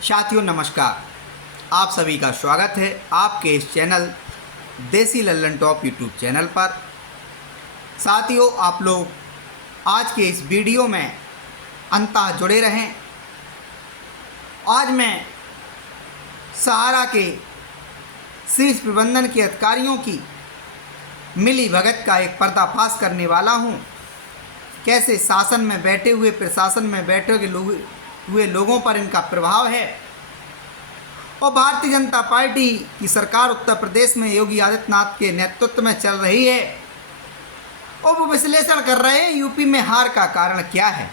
साथियों नमस्कार, आप सभी का स्वागत है आपके इस चैनल देसी लल्लन टॉप यूट्यूब चैनल पर। साथियों, आप लोग आज के इस वीडियो में अंततः जुड़े रहें। आज मैं सहारा के शीर्ष प्रबंधन के अधिकारियों की मिली भगत का एक पर्दाफाश करने वाला हूं। कैसे शासन में बैठे हुए, प्रशासन में बैठे हुए लोगों पर इनका प्रभाव है और भारतीय जनता पार्टी की सरकार उत्तर प्रदेश में योगी आदित्यनाथ के नेतृत्व में चल रही है और वो विश्लेषण कर रहे हैं यूपी में हार का कारण क्या है।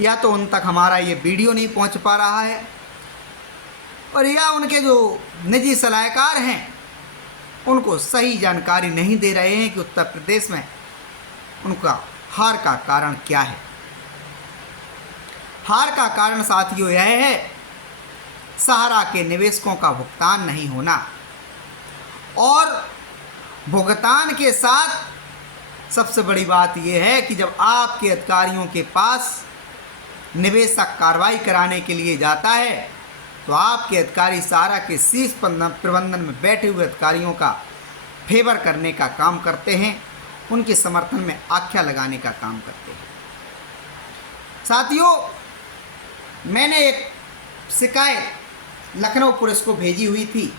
या तो उन तक हमारा ये वीडियो नहीं पहुंच पा रहा है और या उनके जो निजी सलाहकार हैं उनको सही जानकारी नहीं दे रहे हैं कि उत्तर प्रदेश में उनका हार का कारण क्या है। हार का कारण साथियों यह है सहारा के निवेशकों का भुगतान नहीं होना और भुगतान के साथ सबसे बड़ी बात यह है कि जब आपके अधिकारियों के पास निवेशक कार्रवाई कराने के लिए जाता है तो आपके अधिकारी सहारा के शीर्ष प्रबंधन में बैठे हुए अधिकारियों का फेवर करने का काम करते हैं, उनके समर्थन में आख्या लगाने का काम करते हैं। साथियों, मैंने एक शिकायत लखनऊ पुलिस को भेजी हुई थी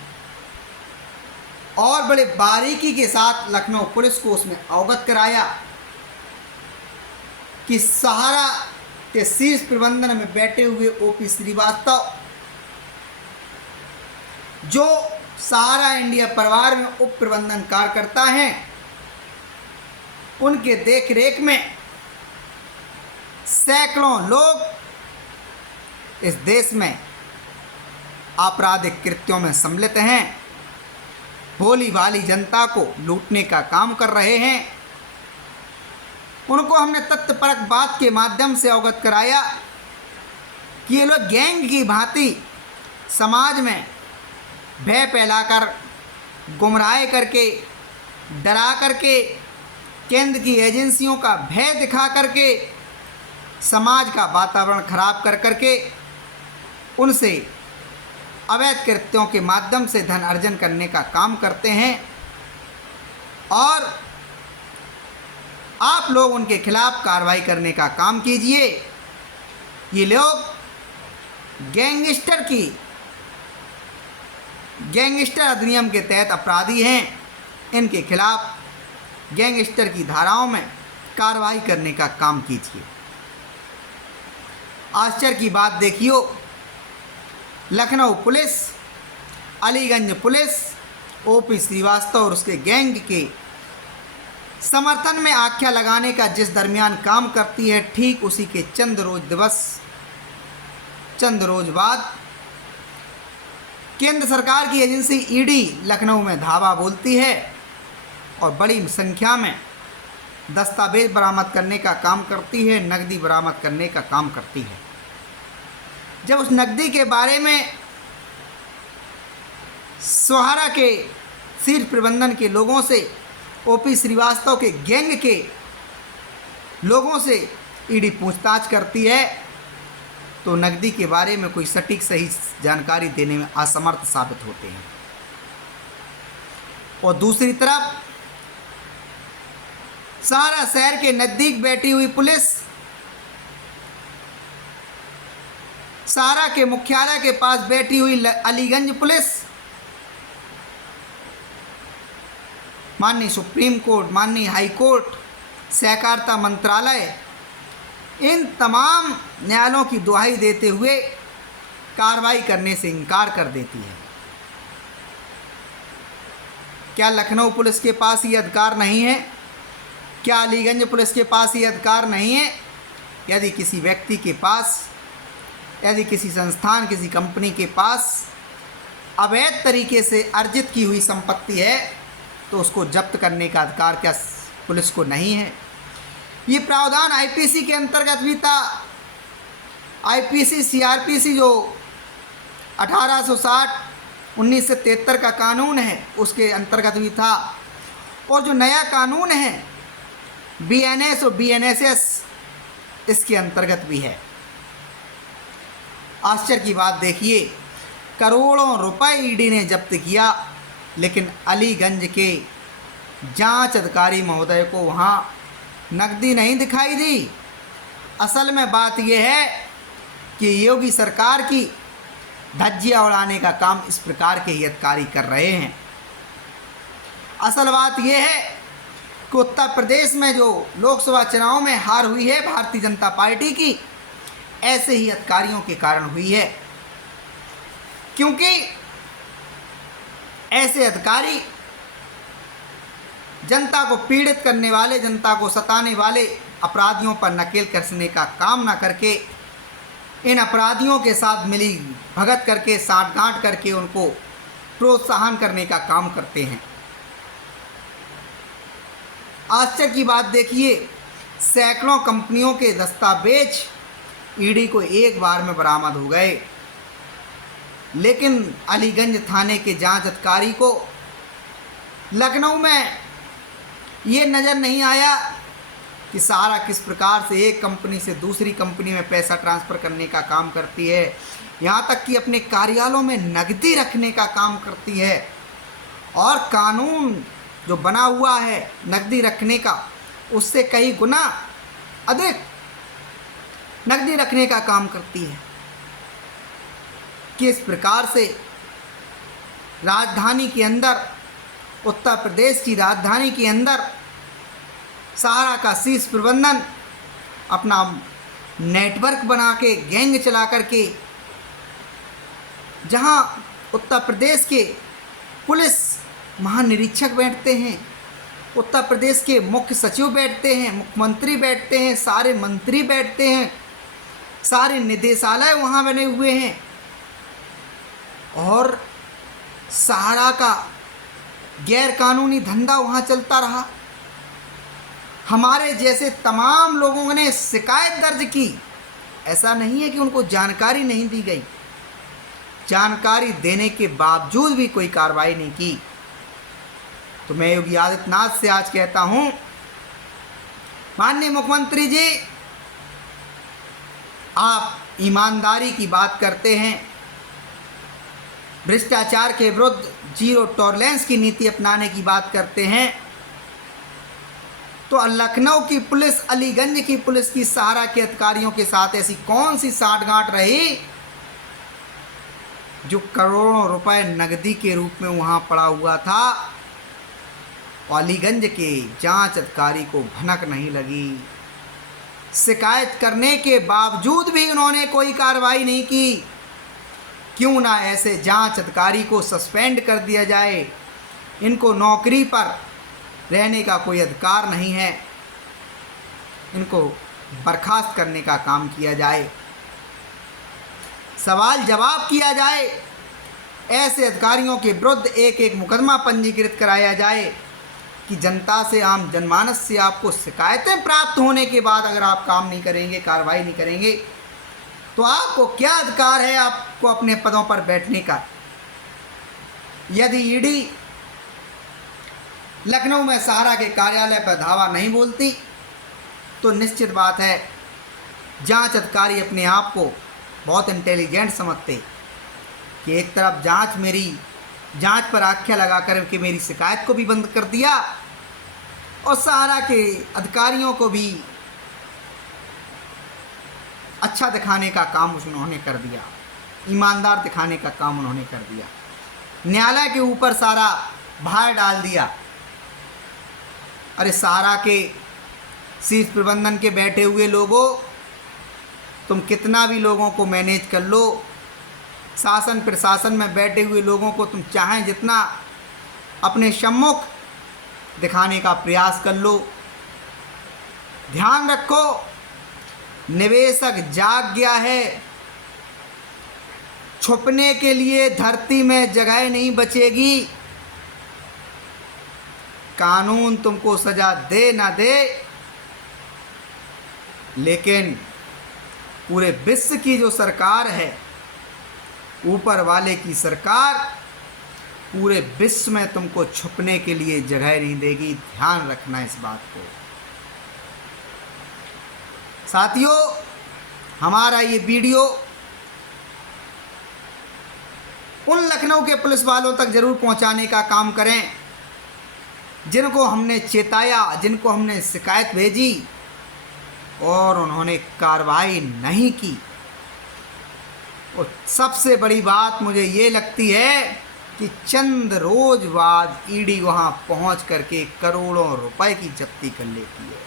और बड़े बारीकी के साथ लखनऊ पुलिस को उसमें अवगत कराया कि सहारा के शीर्ष प्रबंधन में बैठे हुए ओपी श्रीवास्तव जो सहारा इंडिया परिवार में उप प्रबंधन कार्यकर्ता हैं, उनके देखरेख में सैकड़ों लोग इस देश में आपराधिक कृत्यों में सम्मिलित हैं, भोली भाली जनता को लूटने का काम कर रहे हैं। उनको हमने तथ्यपरक बात के माध्यम से अवगत कराया कि ये लोग गैंग की भांति समाज में भय फैलाकर, गुमराह करके, डरा करके, केंद्र की एजेंसियों का भय दिखा करके, समाज का वातावरण खराब कर करके उनसे अवैध कृत्यों के माध्यम से धन अर्जन करने का काम करते हैं और आप लोग उनके खिलाफ कार्रवाई करने का काम कीजिए। ये लोग गैंगस्टर अधिनियम के तहत अपराधी हैं, इनके खिलाफ गैंगस्टर की धाराओं में कार्रवाई करने का काम कीजिए। आश्चर्य की बात देखियो, Lucknow police, Aliganj police OP Srivastava और उसके गैंग के समर्थन में आख्या लगाने का जिस दरमियान काम करती है, ठीक उसी के चंद रोज बाद केंद्र सरकार की एजेंसी ईडी लखनऊ में धावा बोलती है और बड़ी संख्या में दस्तावेज बरामद करने का काम करती है, नकदी बरामद करने का काम करती है। जब उस नकदी के बारे में सहारा के शीर्ष प्रबंधन के लोगों से, ओपी श्रीवास्तव के गैंग के लोगों से ईडी पूछताछ करती है तो नकदी के बारे में कोई सटीक सही जानकारी देने में असमर्थ साबित होते हैं। और दूसरी तरफ सहारा शहर के नज़दीक बैठी हुई पुलिस सहारा के मुख्यालय के पास बैठी हुई अलीगंज पुलिस, माननीय सुप्रीम कोर्ट, माननीय हाई कोर्ट, सहकारिता मंत्रालय, इन तमाम न्यायालयों की दुहाई देते हुए कार्रवाई करने से इनकार कर देती है। क्या लखनऊ पुलिस के पास ये अधिकार नहीं है? क्या अलीगंज पुलिस के पास ये अधिकार नहीं है? यदि किसी व्यक्ति के पास, यदि किसी संस्थान, किसी कंपनी के पास अवैध तरीके से अर्जित की हुई संपत्ति है तो उसको जब्त करने का अधिकार क्या पुलिस को नहीं है? ये प्रावधान आईपीसी के अंतर्गत भी था। आईपीसी सीआरपीसी जो 1860 1973 का कानून है उसके अंतर्गत भी था और जो नया कानून है बीएनएस और बीएनएसएस इसके अंतर्गत भी है। आश्चर्य की बात देखिए, करोड़ों रुपए ईडी ने जब्त किया, लेकिन अलीगंज के जांच अधिकारी महोदय को वहां नकदी नहीं दिखाई दी। असल में बात यह है कि योगी सरकार की धज्जियां उड़ाने का काम इस प्रकार के ही अधिकारी कर रहे हैं। असल बात यह है कि उत्तर प्रदेश में जो लोकसभा चुनाव में हार हुई है भारतीय जनता पार्टी की, ऐसे ही अधिकारियों के कारण हुई है, क्योंकि ऐसे अधिकारी जनता को पीड़ित करने वाले, जनता को सताने वाले अपराधियों पर नकेल कसने का काम ना करके इन अपराधियों के साथ मिली भगत करके, साठगांठ करके उनको प्रोत्साहन करने का काम करते हैं। आश्चर्य की बात देखिए, सैकड़ों कंपनियों के दस्तावेज ईडी को एक बार में बरामद हो गए, लेकिन अलीगंज थाने के जांच अधिकारी को लखनऊ में ये नज़र नहीं आया कि सहारा किस प्रकार से एक कंपनी से दूसरी कंपनी में पैसा ट्रांसफ़र करने का काम करती है, यहाँ तक कि अपने कार्यालयों में नकदी रखने का काम करती है, और कानून जो बना हुआ है नकदी रखने का, उससे कई गुना अधिक नकदी रखने का काम करती है। किस प्रकार से राजधानी के अंदर, उत्तर प्रदेश की राजधानी के अंदर सहारा का शीर्ष प्रबंधन अपना नेटवर्क बना के, गैंग चला करके, जहां उत्तर प्रदेश के पुलिस महानिरीक्षक बैठते हैं, उत्तर प्रदेश के मुख्य सचिव बैठते हैं, मुख्यमंत्री बैठते हैं, सारे मंत्री बैठते हैं, सारे निदेशालय वहाँ बने हुए हैं, और सहारा का गैर कानूनी धंधा वहाँ चलता रहा। हमारे जैसे तमाम लोगों ने शिकायत दर्ज की। ऐसा नहीं है कि उनको जानकारी नहीं दी गई, जानकारी देने के बावजूद भी कोई कार्रवाई नहीं की। तो मैं योगी आदित्यनाथ से आज कहता हूँ, माननीय मुख्यमंत्री जी, आप ईमानदारी की बात करते हैं, भ्रष्टाचार के विरुद्ध जीरो टॉलरेंस की नीति अपनाने की बात करते हैं, तो लखनऊ की पुलिस, अलीगंज की पुलिस की सहारा के अधिकारियों के साथ ऐसी कौन सी साठगांठ रही जो करोड़ों रुपए नकदी के रूप में वहां पड़ा हुआ था, और अलीगंज के जांच अधिकारी को भनक नहीं लगी। शिकायत करने के बावजूद भी उन्होंने कोई कार्रवाई नहीं की। क्यों ना ऐसे जांच अधिकारी को सस्पेंड कर दिया जाए, इनको नौकरी पर रहने का कोई अधिकार नहीं है, इनको बर्खास्त करने का काम किया जाए, सवाल जवाब किया जाए, ऐसे अधिकारियों के विरुद्ध एक एक मुकदमा पंजीकृत कराया जाए कि जनता से, आम जनमानस से आपको शिकायतें प्राप्त होने के बाद अगर आप काम नहीं करेंगे, कार्रवाई नहीं करेंगे, तो आपको क्या अधिकार है आपको अपने पदों पर बैठने का। यदि ईडी लखनऊ में सहारा के कार्यालय पर धावा नहीं बोलती, तो निश्चित बात है जांच अधिकारी अपने आप को बहुत इंटेलिजेंट समझते कि एक तरफ जांच पर आख्या लगाकर के मेरी शिकायत को भी बंद कर दिया, और सहारा के अधिकारियों को भी अच्छा दिखाने का काम उन्होंने कर दिया, ईमानदार दिखाने का काम उन्होंने कर दिया, न्यायालय के ऊपर सारा भार डाल दिया। अरे सहारा के शीर्ष प्रबंधन के बैठे हुए लोगों, तुम कितना भी लोगों को मैनेज कर लो, शासन प्रशासन में बैठे हुए लोगों को तुम चाहें जितना अपने सम्मुख दिखाने का प्रयास कर लो, ध्यान रखो निवेशक जाग गया है, छुपने के लिए धरती में जगह नहीं बचेगी। कानून तुमको सजा दे ना दे, लेकिन पूरे विश्व की जो सरकार है, ऊपर वाले की सरकार, पूरे विश्व में तुमको छुपने के लिए जगह नहीं देगी। ध्यान रखना इस बात को। साथियों, हमारा ये वीडियो उन लखनऊ के पुलिस वालों तक ज़रूर पहुंचाने का काम करें जिनको हमने चेताया, जिनको हमने शिकायत भेजी और उन्होंने कार्रवाई नहीं की। और सबसे बड़ी बात मुझे ये लगती है कि चंद रोज बाद ईडी वहां पहुंच करके करोड़ों रुपए की जब्ती कर लेती है।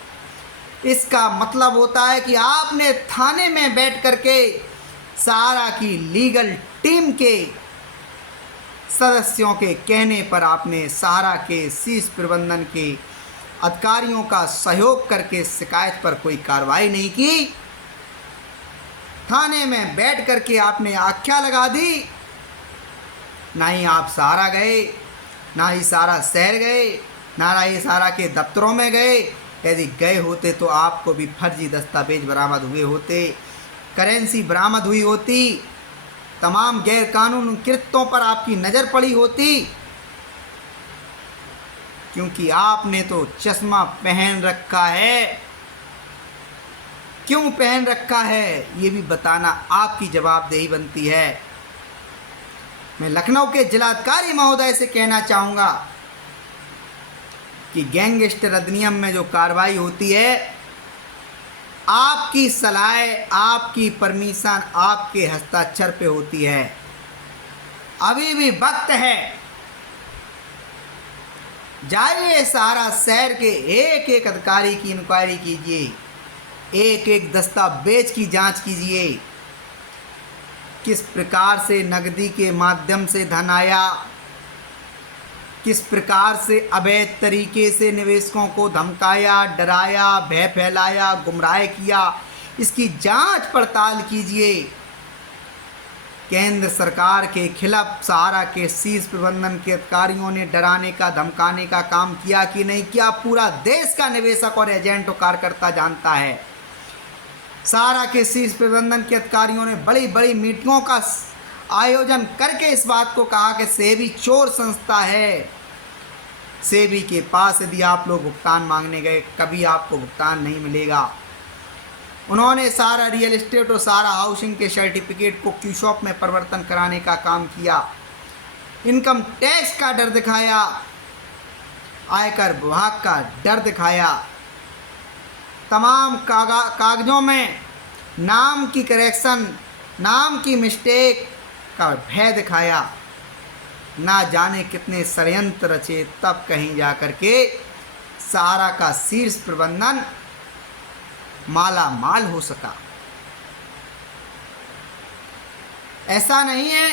इसका मतलब होता है कि आपने थाने में बैठ करके सहारा की लीगल टीम के सदस्यों के कहने पर आपने सहारा के शीर्ष प्रबंधन के अधिकारियों का सहयोग करके शिकायत पर कोई कार्रवाई नहीं की। थाने में बैठ करके आपने आख्या लगा दी। ना ही आप सहारा गए, ना ही सहारा शहर गए, ना ही सहारा के दफ्तरों में गए। यदि गए होते तो आपको भी फर्जी दस्तावेज बरामद हुए होते, करेंसी बरामद हुई होती, तमाम गैर कानूनी कृत्यों पर आपकी नज़र पड़ी होती। क्योंकि आपने तो चश्मा पहन रखा है। क्यों पहन रखा है ये भी बताना आपकी जवाबदेही बनती है। मैं लखनऊ के जिलाधिकारी महोदय से कहना चाहूँगा कि गैंगस्टर अधिनियम में जो कार्रवाई होती है, आपकी सलाह, आपकी परमिशन, आपके हस्ताक्षर पे होती है। अभी भी वक्त है, जाइए सहारा शहर के एक एक अधिकारी की इंक्वायरी कीजिए, एक एक दस्तावेज की जांच कीजिए। किस प्रकार से नकदी के माध्यम से धन आया, किस प्रकार से अवैध तरीके से निवेशकों को धमकाया, डराया, भय फैलाया, गुमराह किया, इसकी जांच पड़ताल कीजिए। केंद्र सरकार के खिलाफ सहारा के शीर्ष प्रबंधन के अधिकारियों ने डराने का, धमकाने का काम किया कि नहीं किया, पूरा देश का निवेशक और एजेंट और कार्यकर्ता जानता है। सहारा के शीर्ष प्रबंधन के अधिकारियों ने बड़ी बड़ी मीटिंगों का आयोजन करके इस बात को कहा कि सेबी चोर संस्था है। सेबी के पास यदि आप लोग भुगतान मांगने गए, कभी आपको भुगतान नहीं मिलेगा। उन्होंने सहारा रियल एस्टेट और सहारा हाउसिंग के सर्टिफिकेट को क्यूशॉप में परिवर्तन कराने का काम किया। इनकम टैक्स का डर दिखाया, आयकर विभाग का डर दिखाया, तमाम कागजों में नाम की करेक्शन, नाम की मिस्टेक का भय दिखाया। ना जाने कितने षड्यंत्र रचे, तब कहीं जा कर के सहारा का शीर्ष प्रबंधन माला माल हो सका। ऐसा नहीं है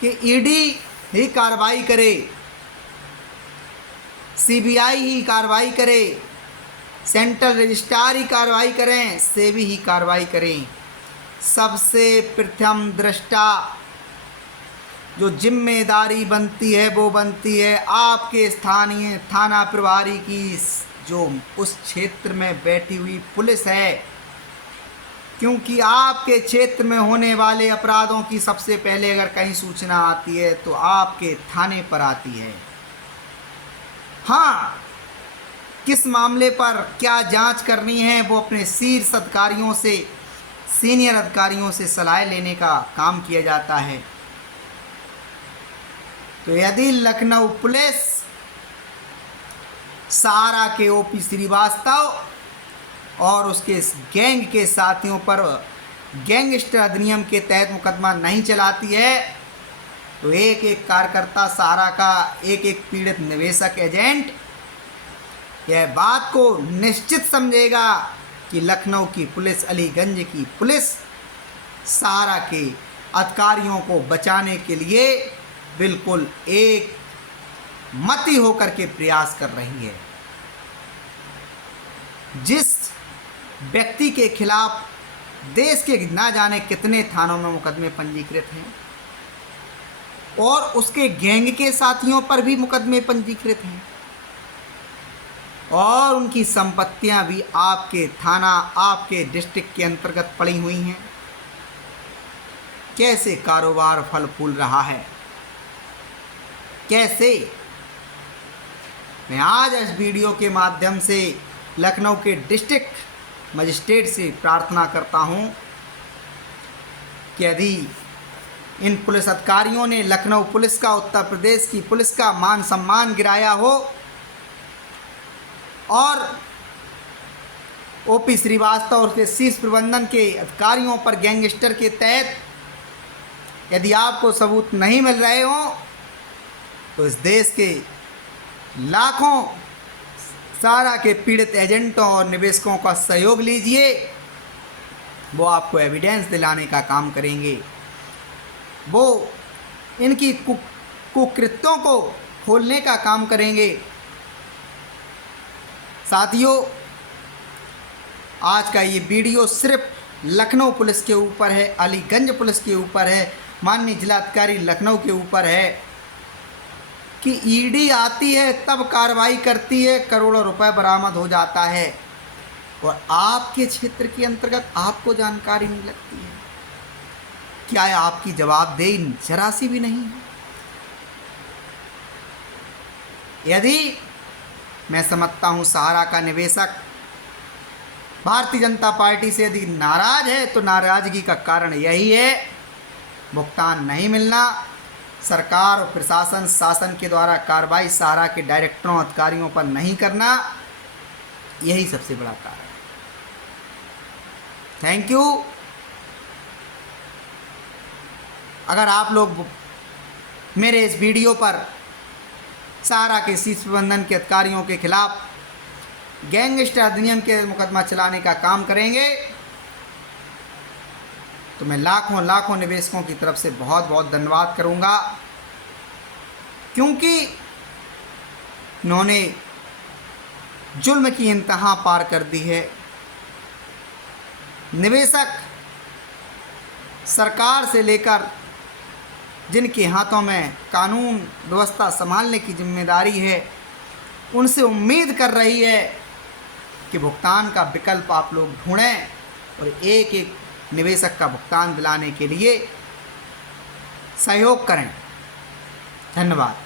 कि ईडी ही कार्रवाई करे, सीबीआई ही कार्रवाई करे, सेंट्रल रजिस्ट्रार ही कार्रवाई करें, सेबी ही कार्रवाई करें। सबसे प्रथम दृष्टा जो जिम्मेदारी बनती है वो बनती है आपके स्थानीय थाना प्रभारी की, जो उस क्षेत्र में बैठी हुई पुलिस है। क्योंकि आपके क्षेत्र में होने वाले अपराधों की सबसे पहले अगर कहीं सूचना आती है तो आपके थाने पर आती है। हाँ, किस मामले पर क्या जांच करनी है वो अपने शीर्ष अधिकारियों से, सीनियर अधिकारियों से सलाह लेने का काम किया जाता है। तो यदि लखनऊ पुलिस सहारा के ओपी श्रीवास्तव और उसके गैंग के साथियों पर गैंगस्टर अधिनियम के तहत मुकदमा नहीं चलाती है तो एक एक कार्यकर्ता सहारा का, एक एक पीड़ित निवेशक एजेंट यह बात को निश्चित समझेगा कि लखनऊ की पुलिस, अलीगंज की पुलिस सहारा के अधिकारियों को बचाने के लिए बिल्कुल एक मती होकर के प्रयास कर रही है। जिस व्यक्ति के खिलाफ देश के ना जाने कितने थानों में मुकदमे पंजीकृत हैं और उसके गैंग के साथियों पर भी मुकदमे पंजीकृत हैं और उनकी संपत्तियां भी आपके थाना, आपके डिस्ट्रिक्ट के अंतर्गत पड़ी हुई हैं, कैसे कारोबार फल फूल रहा है, कैसे। मैं आज इस वीडियो के माध्यम से लखनऊ के डिस्ट्रिक्ट मजिस्ट्रेट से प्रार्थना करता हूं कि यदि इन पुलिस अधिकारियों ने लखनऊ पुलिस का, उत्तर प्रदेश की पुलिस का मान सम्मान गिराया हो और ओपी श्रीवास्तव और के शीर्ष प्रबंधन के अधिकारियों पर गैंगस्टर के तहत यदि आपको सबूत नहीं मिल रहे हों तो इस देश के लाखों सारा के पीड़ित एजेंटों और निवेशकों का सहयोग लीजिए। वो आपको एविडेंस दिलाने का काम करेंगे, वो इनकी कुकृत्यों को खोलने का काम करेंगे। साथियों, आज का ये वीडियो सिर्फ लखनऊ पुलिस के ऊपर है, अलीगंज पुलिस के ऊपर है, माननीय जिलाधिकारी लखनऊ के ऊपर है कि ईडी आती है तब कार्रवाई करती है, करोड़ों रुपए बरामद हो जाता है और आपके क्षेत्र के अंतर्गत आपको जानकारी नहीं लगती है। क्या है आपकी जवाबदेही जरा सी भी नहीं है? यदि मैं समझता हूं सहारा का निवेशक भारतीय जनता पार्टी से यदि नाराज है तो नाराजगी का कारण यही है, भुगतान नहीं मिलना, सरकार और प्रशासन शासन के द्वारा कार्रवाई सहारा के डायरेक्टरों अधिकारियों पर नहीं करना, यही सबसे बड़ा कारण है। Thank you. अगर आप लोग मेरे इस वीडियो पर सहारा के शीर्ष प्रबंधन के अधिकारियों के खिलाफ गैंगस्टर अधिनियम के मुकदमा चलाने का काम करेंगे तो मैं लाखों निवेशकों की तरफ से बहुत बहुत धन्यवाद करूंगा, क्योंकि उन्होंने जुल्म की इंतहा पार कर दी है। निवेशक सरकार से लेकर जिनके हाथों में कानून व्यवस्था संभालने की जिम्मेदारी है, उनसे उम्मीद कर रही है कि भुगतान का विकल्प आप लोग ढूंढें और एक एक निवेशक का भुगतान दिलाने के लिए सहयोग करें। धन्यवाद।